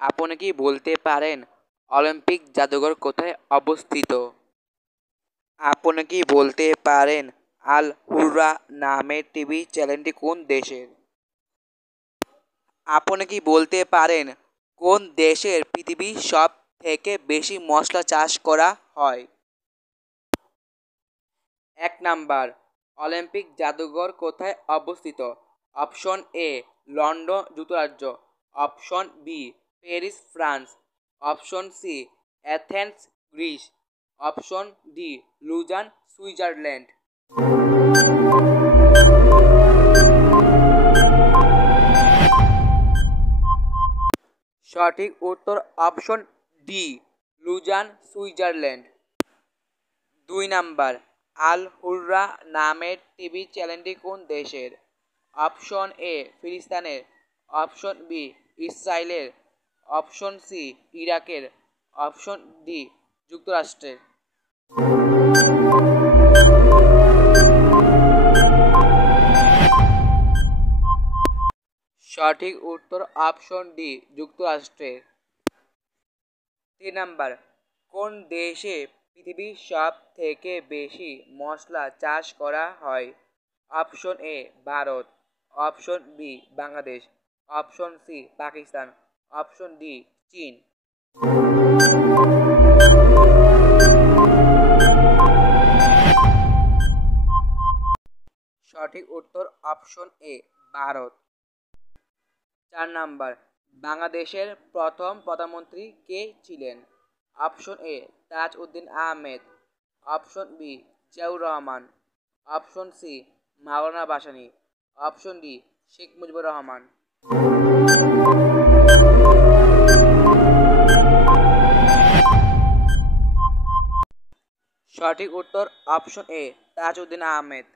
আপনি কি বলতে পারেন অলিম্পিক জাদুঘর কোথায় অবস্থিত? আপনি কি বলতে পারেন আল হুররা নামের টিভি চ্যানেলটি কোন দেশের? আপনি কি বলতে পারেন কোন দেশের পৃথিবীর সব থেকে বেশি মশলা চাষ করা হয়? ১ নাম্বার, অলিম্পিক জাদুঘর কোথায় অবস্থিত? অপশন এ লন্ডন যুক্তরাজ্য, option B Paris France, option C Athens Greece, option D Lausanne Switzerland. সঠিক উত্তর option D Lausanne Switzerland. ২ number, Al Hurra নামের টিভি চ্যানেলটি কোন দেশের? অপশন এ ফিলিস্তিনের, অপশন বি ইসরায়েলের, অপশন সি ইরাকের, অপশন ডি যুক্তরাষ্ট্রের। সঠিক উত্তর অপশন ডি যুক্তরাষ্ট্রের। ৩ নাম্বার, কোন দেশে পৃথিবীর সব থেকে বেশি মশলা চাষ করা হয়? Option A Bharat, option B Bangladesh, option C Pakistan, option D চীন। সঠিক উত্তর অপশন এ ভারত। ৪ নাম্বার, বাংলাদেশের প্রথম প্রধানমন্ত্রী কে ছিলেন? Option A Taj Uddin Ahmed, option B Ziaur Rahman, option C Maulana Bhasani, option D Sheikh Mujibur Rahman. সঠিক উত্তর অপশন এ তাজ উদ্দিন আহমেদ।